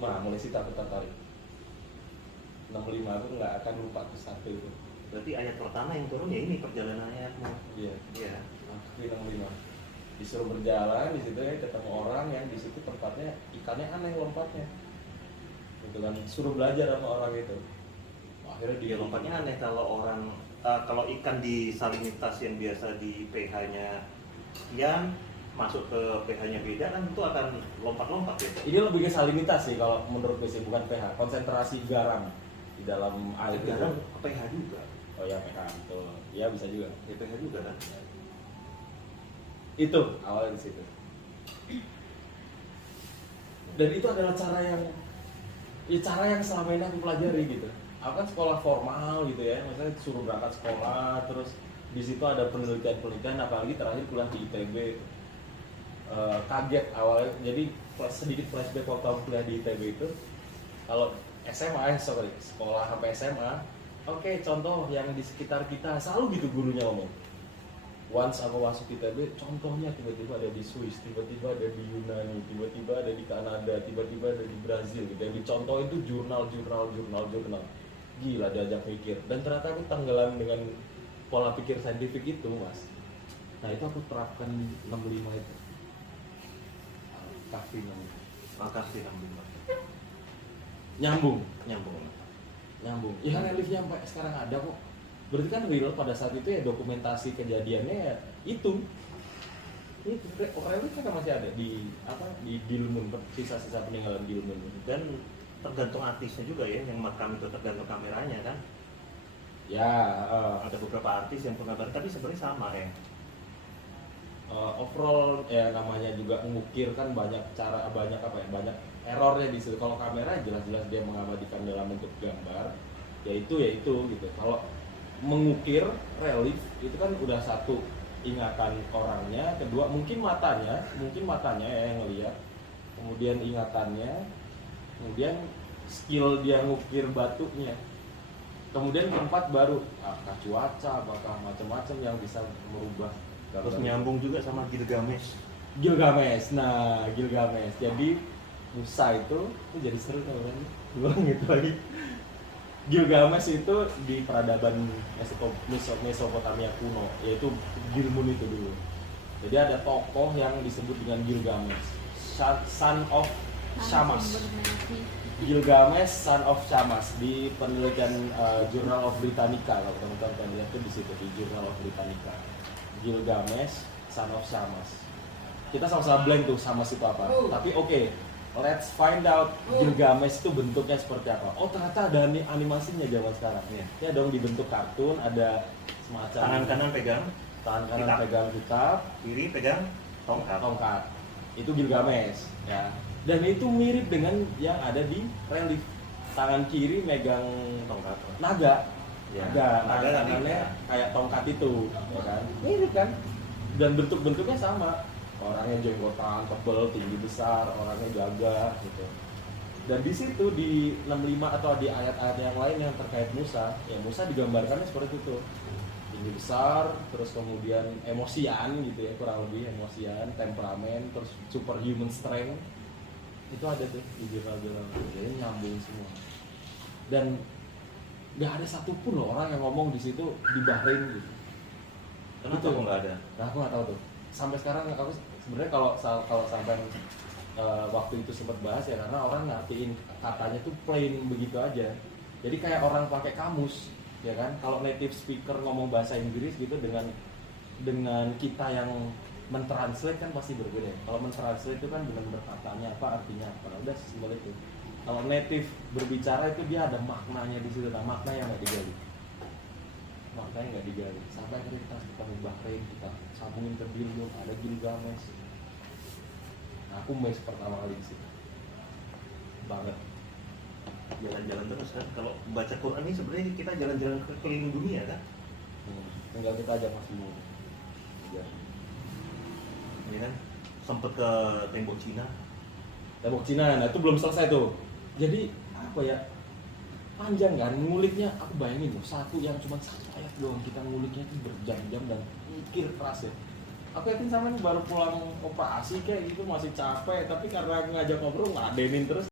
mulai situ aku tertarik. 65 aku nggak akan lupa ke satu itu. Berarti ayat pertama yang turun ya ini perjalanan ayatmu. Iya. Iya. Aku di 65. Disuruh berjalan di situ ya, ketemu orang yang di situ tempatnya ikannya aneh lompatnya. Gitu kan, suruh belajar sama orang itu. Akhirnya Dia lompatnya aneh kalau orang kalau ikan di salinitas yang biasa di pH-nya sekian masuk ke pH-nya beda kan itu akan lompat-lompat ya. Ini lebih ke salinitas sih kalau menurut gue sih, bukan pH, konsentrasi garam di dalam air. Garam pH juga. Oh ya, pH betul. Iya bisa juga. Ya pH juga kan. Itu awalnya di situ. Dan itu adalah cara yang selama ini aku pelajari gitu. Aku kan sekolah formal gitu ya, misalnya suruh berangkat sekolah, terus di situ ada penelitian-penelitian, apalagi terakhir kuliah di ITB. Kaget awalnya, jadi sedikit flashback waktu aku kuliah di ITB itu, kalau sekolah sampai SMA, oke, contoh yang di sekitar kita selalu gitu gurunya ngomong. Once aku masuk ITB, contohnya tiba-tiba ada di Swiss, tiba-tiba ada di Yunani, tiba-tiba ada di Kanada, tiba-tiba ada di Brazil gitu. Yang dicontoh itu jurnal. Gila, diajak mikir. Dan ternyata aku tenggelam dengan pola pikir saintifik itu, Mas. Nah, itu aku terapkan di 65 itu. Al-Kahfi namanya. Makasih alhamdulillah. Nyambung. Ya reliefnya sampai sekarang ada kok. Berarti kan real pada saat itu ya, dokumentasi kejadiannya ya itu reliefnya kan masih ada di Gilmun, sisa-sisa peninggalan Gilmun. Dan tergantung artisnya juga ya, yang makam itu tergantung kameranya kan. Ya, Ada beberapa artis yang penggambar tapi sebenarnya sama ya. overall ya namanya juga mengukir kan banyak errornya di situ. Kalau kamera jelas-jelas dia mengabadikan dalam bentuk gambar, ya itu gitu. Kalau mengukir relief itu kan udah satu, ingatan orangnya, kedua mungkin matanya ya yang ngelihat, kemudian ingatannya, kemudian skill dia ngukir batunya, kemudian keempat baru apakah cuaca, apakah macam-macam yang bisa merubah gambar. Terus nyambung juga sama Gilgamesh. Nah Gilgamesh, jadi Musa itu jadi seru kan, ulang gitu lagi. Gilgamesh itu di peradaban Mesopotamia kuno, yaitu Gilmun itu dulu. Jadi ada tokoh yang disebut dengan Gilgamesh, son of Shamash. Gilgamesh, son of Shamash, di penelitian Journal of Britannica, kalau teman-teman lihat itu di situ, di Journal of Britannica. Gilgamesh, son of Shamash. Kita sama-sama blank tuh Shamash itu apa. Tapi oke, let's find out Gilgamesh itu bentuknya seperti apa. Oh ternyata ada animasinya zaman sekarang. Ya dong, dibentuk kartun, ada semacam Tangan kanan pegang kitab, kiri pegang tongkat. Itu Gilgamesh ya. Dan itu mirip dengan yang ada di relief. Tangan kiri megang Tongkat. naga. Ya, Naga tangannya kayak tongkat itu, ya kan? Mirip kan? Dan bentuk-bentuknya sama. Orangnya jenggotan, tebel, tinggi besar, orangnya gagah gitu. Dan di situ di 65 atau di ayat-ayat yang lain yang terkait Musa, ya Musa digambarkannya seperti itu. Tinggi besar, terus kemudian emosian gitu ya, kurang lebih emosian, temperamen, terus superhuman strength. Itu ada tuh di jurnal-jurnal, jadi nyambung semua. Dan nggak ada satupun loh orang yang ngomong di situ di Bahrain gitu. Kenapa kok nggak ada? Nah aku nggak tahu tuh. Sampai sekarang aku sebenarnya kalau sampai waktu itu sempat bahas ya, karena orang ngertiin katanya tuh plain begitu aja. Jadi kayak orang pakai kamus, ya kan? Kalau native speaker ngomong bahasa Inggris gitu dengan kita yang mentranslate kan pasti berbeda. Kalau mentranslate itu kan dengan berkatanya apa, artinya apa, udah simpel itu. Kalau native berbicara itu dia ada maknanya di situ, nah makna yang nggak digali. Sampai akhirnya kita ketemu Bahrain, kita sambungin ke Gilmun, ada Gilgamesh. Nah, aku mes pertama kali di situ banget. Jalan-jalan terus kan. Kalau baca Quran ini sebenarnya kita jalan-jalan ke keliling dunia kan. Tinggal kita aja masih mau. Ini kan sempet ke tembok Cina. Nah itu belum selesai tuh. Jadi apa ya, panjang kan nguliknya. Aku bayangin loh, satu ayat doang kita nguliknya itu berjam-jam dan mikir keras ya. Aku yakin sama ini baru pulang operasi kayak gitu masih capek, tapi karena ngajak ngobrol ngadenin terus.